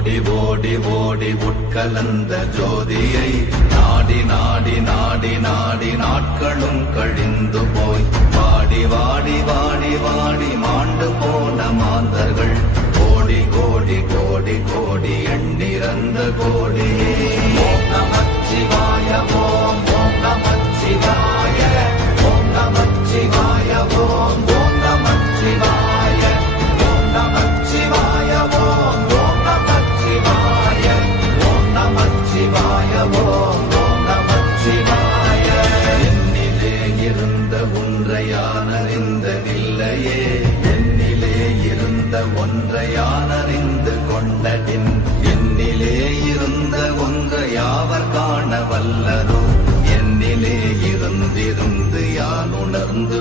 ஓடி ஓடி ஓடி உட்கலந்த ஜோதியை நாடி நாடி நாடி நாடி நாட்களும் கழிந்து போய் வாடி வாடி வாடி வாடி மாண்டு போன மாந்தர்கள் கோடி கோடி கோடி கோடி எண்ணிறந்த கோடியே. ஓம் நமச்சிவாய ஓம் ஓம் நமச்சிவாய ஓம் நமச்சிவாய ஓம் ஓம் நமச்சிவாய ஓம் நமச்சிவாய ஓம் ஓம் நமச்சிவாய ஓம் நமச்சிவாய ஓம் ஓம் நமச்சிவாய. என்னிலே இருந்த ஒன்றை யான் அறிந்ததில்லையே, என்னிலே இருந்த ஒன்றை யான் அறிந்து கொண்டடின் என்னிலே இருந்த ஒன்றை யாவர் காண வல்லரோ, என்னிலே இருந்திருந்து யான் உணர்ந்து